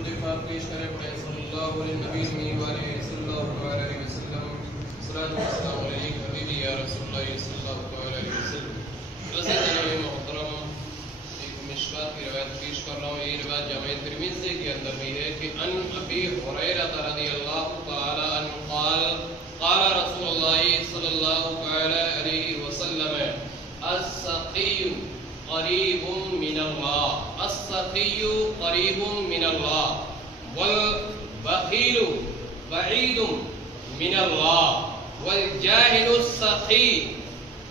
درود پاک پیش کریں پڑھیں صلی اللہ علیہ نبی صلی اللہ علیہ وسلم صلاۃ و سلام علیک حبیبی یا رسول اللہ صلی اللہ علیہ وسلم۔ عزیزان محترم، ایک مشکات کی روایت پیش کر رہا ہوں۔ یہ روایت جامع ترمذی کے اندر بھی ہے کہ ان ابی ہریرہ رضی اللہ تعالی عنہ قال قال رسول اللہ صلی اللہ علیہ وسلم السقی قریب من اللہ السقی قریب من اللہ والبخیل بعید من اللہ والجاہل السخی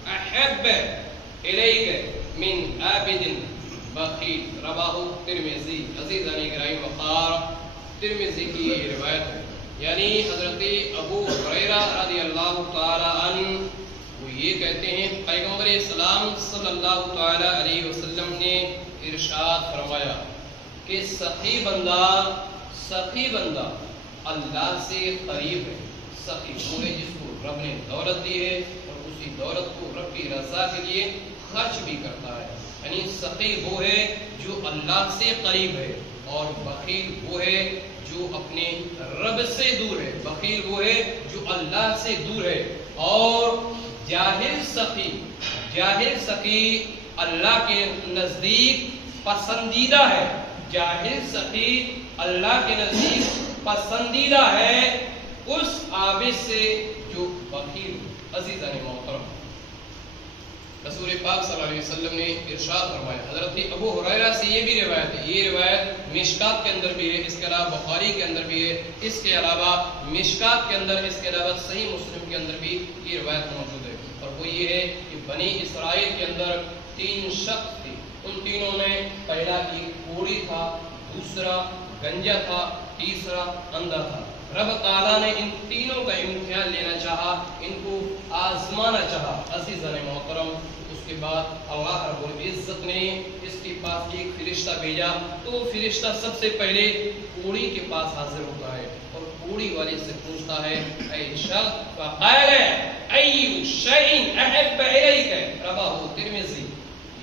احب الیک من عابد بخیل۔ رواہ ترمذی۔ عزیزان گرامی وقار، ترمذی کی یہ روایت ہے، یعنی حضرت ابو ہریرہ رضی اللہ تعالی عنہ وہ یہ کہتے ہیں پیغمبر اسلام صلی اللہ تعالی علیہ وسلم نے ارشاد فرمایا کہ سخی بندہ اللہ سے قریب ہے۔ سخی وہ ہے جس کو رب نے دولت دی ہے اور اسی دولت کو رب کی رضا کے لیے خرچ بھی کرتا ہے، یعنی سخی وہ ہے جو اللہ سے قریب ہے، اور بخیل وہ ہے جو اپنے رب سے دور ہے۔ بخیل وہ ہے جو اللہ سے دور ہے، اور جاہل سخی اللہ کے نزدیک پسندیدہ ہے۔ جاہل سخی اللہ کے نزدیک پسندیدہ ہے اس عابد سے جو بخیل۔ عزیزان محترم، رسول پاک صلی اللہ علیہ وسلم نے ارشاد فرمایا، حضرت ابو ہریرہ سے یہ بھی روایت ہے، یہ روایت مشکات کے اندر بھی ہے، اس کے علاوہ بخاری کے اندر بھی ہے، اس کے علاوہ مشکات کے اندر، اس کے علاوہ صحیح مسلم کے اندر بھی یہ روایت موجود ہے، اور وہ یہ ہے کہ بنی اسرائیل کے اندر 3 شخص تھے، ان تینوں میں پہلا ایک کوڑی تھا، دوسرا گنجا تھا، تیسرا اندھا تھا۔ رب تعالیٰ نے ان تینوں کا امتحان لینا چاہا، ان کو آزمانا چاہا۔ عزیزان محترم، اس کے بعد اللہ رب العزت نے اس کے پاس ایک فرشتہ بھیجا، تو وہ فرشتہ سب سے پہلے کوڑی کے پاس حاضر ہوتا ہے اور کوڑی والے سے پوچھتا ہے، اے شخص، فقال ای شیء احب الیک، رواہ ترمذی،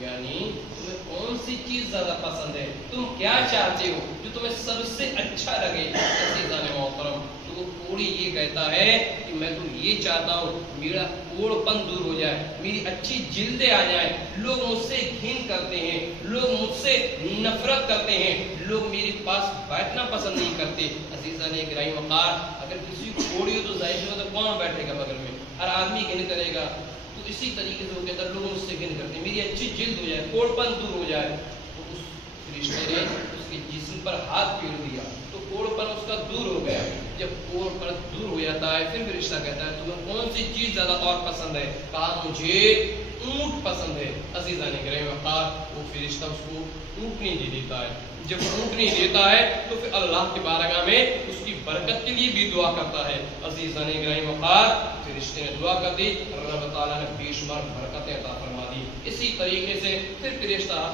یعنی تمہیں کون سی چیز زیادہ پسند ہے، تم کیا چاہتے ہو جو تمہیں سب سے اچھا لگے۔ عزیزان محترم، تو وہ کوڑی یہ کہتا ہے کہ میں تو یہ چاہتا ہوں میرا کوڑ پن دور ہو جائے، میری اچھی جلدیں آ جائیں، لوگ مجھ سے گھن کرتے ہیں، لوگ مجھ سے نفرت کرتے ہیں، لوگ میرے پاس بیٹھنا پسند نہیں کرتے۔ عزیزان گرامی وقار، اگر کسی کو کوڑی ہو تو ظاہر سی بات ہے کون بیٹھے گا بغل میں، ہر آدمی گھن کرے گا، تو اسی طریقے سے وہ کہتا ہے لوگ مجھ سے گھن کرتے ہیں، میری اچھی جلد ہو جائے، کوڑ پن دور ہو جائے۔ تو اس فرشتے نے اس کے جسم پر ہاتھ پھیر دیا تو کوڑ پن اس کا دور ہو گیا۔ جب کوڑ پن دور ہو جاتا ہے پھر فرشتہ کہتا ہے تمہیں کون سی چیز زیادہ اور پسند ہے، کہا مجھے اونٹ پسند ہے۔ عزیزان گرامی وقار، وہ فرشتہ اس کو اونٹنی دے دیتا ہے۔ جب اونٹنی دیتا ہے تو پھر اللہ کے بارگاہ میں اس کی برکت کے لیے بھی دعا کرتا ہے۔ عزیزان گرامی وقار، فرشتے نے دعا کر دی، رب تعالیٰ نے بے شمار برکتیں عطا فرما دی۔ اسی طریقے سے پھر فرشتہ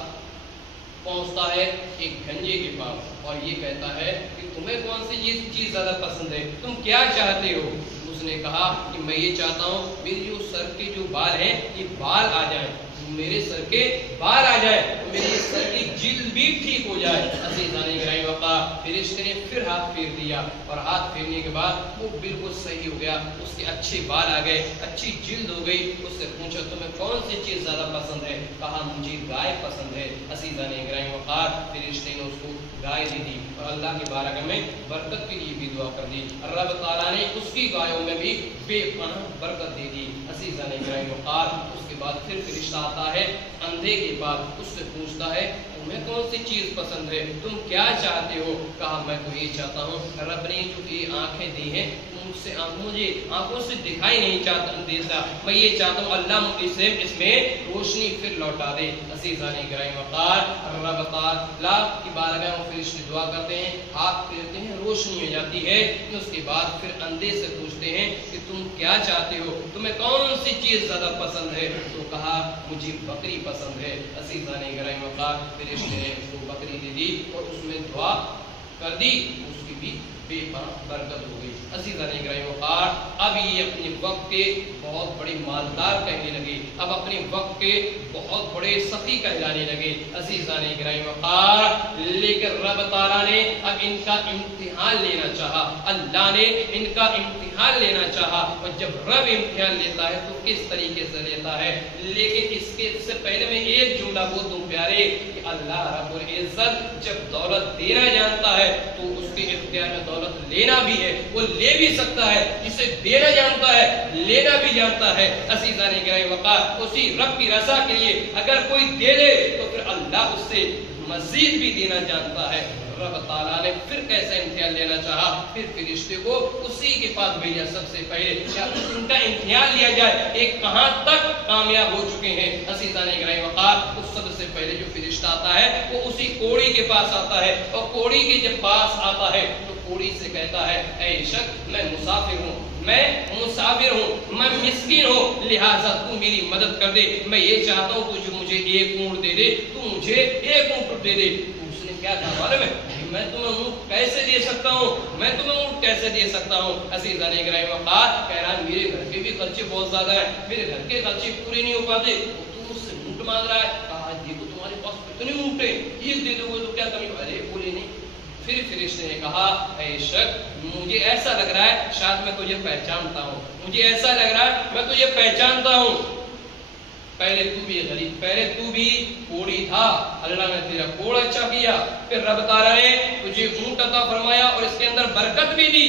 پہنچتا ہے ایک گنجے کے پاس اور یہ کہتا ہے کہ تمہیں کون سی چیز زیادہ پسند ہے، تم کیا چاہتے ہو۔ اس نے کہا کہ میں یہ چاہتا ہوں میری جو سر کے جو بال ہیں یہ بال آ جائیں، میرے سر کے بال آ جائے، میرے سر کی جلد بھی ٹھیک ہو جائے۔ عزیزان گرامی وقار، فرشتے نے پھر ہاتھ پھیر دیا اور ہاتھ پھیرنے کے بعد وہ بالکل صحیح ہو گیا، اس کے اچھے بال آ گئے، اچھی جلد ہو گئی۔ اس سے پوچھا تمہیں کون سی چیز زیادہ پسند ہے، کہا مجھے گائے پسند ہے۔ عزیزان گرامی وقار، فرشتے نے اس کو گائے دے دی اور اللہ کی بارگاہ میں برکت کے لیے بھی دعا کر دی۔ رب تعالیٰ نے اس کی گایوں میں بھی بے پناہ برکت دے دی۔ عزیزان گرامی وقار، اس کے بعد پھر فرشتہ آتا ہے اندھے کے بعد، اس سے پوچھتا ہے تمہیں کون سی چیز پسند ہے، تم کیا چاہتے ہو، کہا میں تو یہ چاہتا ہوں رب نے جو یہ آنکھیں دی ہیں مجھے آنکھوں سے دکھائی نہیں دیتا، میں یہ چاہتا ہوں اللہ اس میں روشنی پھر لوٹا دے۔ عزیزان گرامی وقار، رب تعالیٰ کی بارگاہ میں فرشتے دعا کرتے ہیں، ہاتھ پھیرتے ہیں، روشنی ہو جاتی ہے۔ اس کے بعد پھر اندھے سے پوچھتے ہیں کہ تم کیا چاہتے ہو، تمہیں کون سی چیز زیادہ پسند ہے، تو کہا مجھے بکری پسند ہے۔ عزیزان گرامی وقار، فرشتے نے اس کو بکری دے دی اور اس میں دعا کر دی اس کی بھی بے پناہ برکت ہو گئی۔ عزیزان گرامی وقار، اب یہ اپنے وقت کے بہت بڑے مالدار کہنے لگے، اب اپنے وقت کے بہت بڑے سخی کہلانے لگے عزیزان گرامی وقار۔ لیکن رب تعالیٰ نے اب ان کا امتحان لینا چاہا، اللہ نے ان کا امتحان لینا چاہا، اور جب رب امتحان لیتا ہے تو کس طریقے سے لیتا ہے۔ لیکن اس سے پہلے میں ایک جملہ بول دوں پیارے کہ اللہ رب العزت جب دولت دینا جانتا ہے تو اس کے اختیار میں دولت لینا بھی ہے، وہ لے بھی سکتا ہے، جسے دینا جانتا ہے لینا بھی جانتا ہے عزیزان گرامی وقار۔ اسی رب کی رضا کے لیے اگر کوئی دے دے تو پھر اللہ اس سے مزید بھی دینا جانتا ہے۔ رب تعالیٰ نے پھر کیسا امتحان لینا چاہا، پھر فرشتے کو اسی کے پاس بھیجا سب سے پہلے، کیا ان کا امتحان لیا جائے ایک کہاں تک کامیاب ہو چکے ہیں عزیزان گرامی وقار۔ اس سب سے پہلے جو فرشتہ آتا ہے وہ اسی کوڑی کے پاس آتا ہے، اور کوڑی کے جب پاس آتا ہے تو کوڑی سے کہتا ہے اے شخص میں مسافر ہوں، میں مسافر ہوں، میں مسکین ہوں، لہٰذا تو میری مدد کر دے، میں یہ چاہتا ہوں تو جو مجھے ایک اونٹ دے دے، تو مجھے ایک اونٹ دے دے۔ اس نے کیا کہا معلوم ہے؟ میں تمہیں اونٹ کیسے دے سکتا ہوں، میں تمہیں اونٹ کیسے دے سکتا ہوں عزیزان گرامی وقار۔ کہہ رہا ہے میرے گھر کے بھی خرچے بہت زیادہ ہیں، میرے گھر کے خرچے پورے نہیں ہو پاتے، تو مجھ سے اونٹ مانگ رہا ہے۔ کہا دیکھو تمہارے پاس کتنے اونٹ ہیں، ایک دے دو تو کیا کمی؟ ارے بولے نہیں۔ پھر فرشتے نے کہا اے شخص مجھے ایسا لگ رہا ہے شاید میں تجھے پہچانتا ہوں، مجھے ایسا لگ رہا ہے میں تجھے پہچانتا ہوں، پہلے تو بھی غریب، پہلے تو بھی کوڑی تھا، اللہ نے تیرا کوڑ اچھا کیا، پھر رب تعالیٰ نے تجھے اونٹ عطا فرمایا اور اس کے اندر برکت بھی دی۔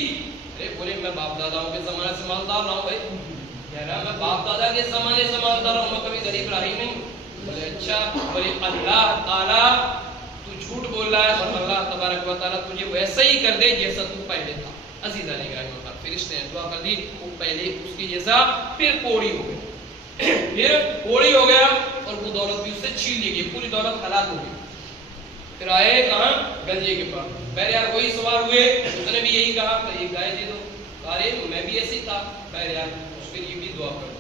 ارے بولے میں باپ داداؤں کے زمانے سے مالدار رہا ہوں بھائی، کہہ رہا میں باپ دادا کے زمانے سے مالدار ہوں، میں کبھی غریب رہا ہی نہیں۔ بولے اچھا، بولے اللہ تعالیٰ تو جھوٹ بول رہا ہے، اور اللہ تبارک و تعالیٰ تجھے ویسا ہی کر دے جیسا تو پہلے تھا عزیزان گرامی وقار۔ فرشتے نے دعا کر دی، وہ پہلے اس کی جیسا پھر کوڑی ہو گئی، پھر کوڑی ہو گیا اور وہ دولت بھی اس سے چھین لی گئی، پوری دولت ہلاک ہو گئی۔ پھر آئے کہاں؟ گنجے کے پاس، پہلے یار وہی سوار ہوئے، اس نے بھی یہی کہا کہ ایک گائے دے دو، ارے میں بھی ایسے تھا، پہلے یار اس کے لیے بھی دعا کرو۔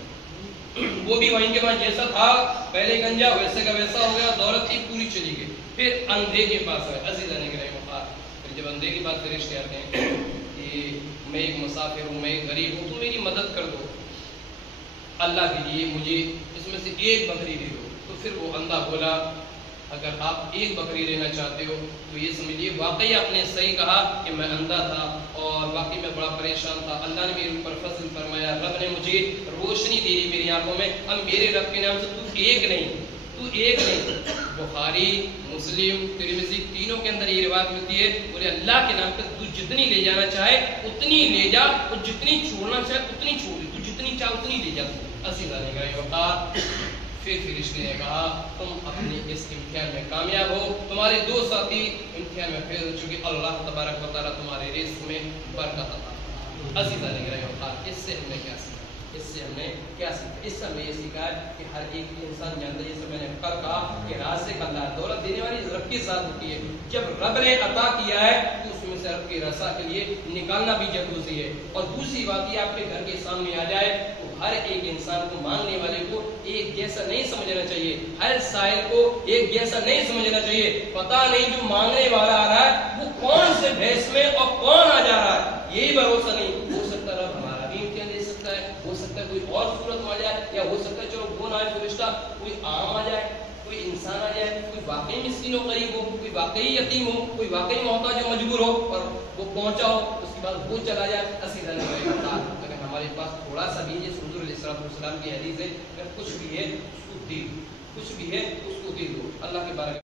وہ بھی وہیں کے پاس جیسا تھا پہلے گنجا ویسے کا ویسا ہو گیا، دولت کی پوری چلی گئی۔ پھر اندھے کے پاس آئے عزیزان گرامی وقار۔ پھر جب اندھے کے پاس فرشتے آتے ہیں کہ میں ایک مسافر ہوں، میں ایک غریب ہوں، تو میری مدد کر دو اللہ کے لیے، مجھے اس میں سے ایک بکری دے دو۔ تو پھر وہ اندھا بولا اگر آپ ایک بکری لینا چاہتے ہو تو یہ سمجھیے واقعی آپ نے صحیح کہا کہ میں اندھا تھا اور واقعی میں بڑا پریشان تھا، اللہ نے میرے اوپر فضل فرمایا، رب نے مجھے روشنی دے دی میری آنکھوں میں، اب میرے رب کے نام سے تو ایک نہیں۔ بخاری، مسلم، ترمذی تینوں کے اندر یہ روایت ملتی ہے، بولے اللہ کے نام پہ تو جتنی لے جانا چاہے اتنی لے جا، اور جتنی چھوڑنا چاہے اتنی چھوڑ دے، تو جتنی چاہے اتنی لے جا عزیزان گرامی وقار۔ پھر فرشتے نے کہا تم اپنی اس امتحان میں کامیاب ہو، تمہارے دو ساتھی امتحان میں فیل ہو چکے، اللہ تبارک و تعالیٰ تمہارے رزق میں برکت عطا فرمائے۔ عزیزان گرامی وقار، اس سے ہم نے کیا سیکھا؟ اس سے ہم نے کیا سیکھا؟ اس سے ہم نے یہ سیکھا ہے کہ ہر ایک انسان جانتا ہے، جیسے میں نے کہا کہ رازق اللہ، دولت دینے والی رب کے ساتھ ہوتی ہے، جب رب نے عطا کیا ہے تو اس میں سے رب کی رضا کے لیے نکالنا بھی ضروری ہے۔ اور دوسری بات یہ آپ کے گھر کے سامنے آ جائے تو ہر ایک انسان کو، مانگنے والے کو ایک جیسا نہیں سمجھنا چاہیے، ہر سائل کو ایک جیسا نہیں سمجھنا چاہیے۔ پتہ نہیں جو مانگنے والا آ رہا ہے وہ کون سے بھیس میں اور کون آ جا رہا ہے، یہی بھروسہ نہیں، ہو سکتا ہے رب ہمارا بھی امتحان دے سکتا ہے، ہو سکتا ہے کوئی اور صورت میں آ جائے، یا ہو سکتا ہے چلو وہ نہ آئے فرشتہ، کوئی عام آ جائے، کوئی انسان آ جائے، کوئی واقعی مسکین و غریب ہو، کوئی واقعی یتیم ہو، کوئی واقعی محتاج و مجبور ہو اور وہ پہنچا ہو، اس کے بعد وہ چلا جائے۔ عزیزان گرامی وقار، اگر ہمارے پاس تھوڑا سا بھی، جیسے حضور علیہ السلام کی حدیث ہے، اگر کچھ بھی ہے اس کو دے دو، کچھ بھی ہے اس کو دے دو، اللہ کے بارے میں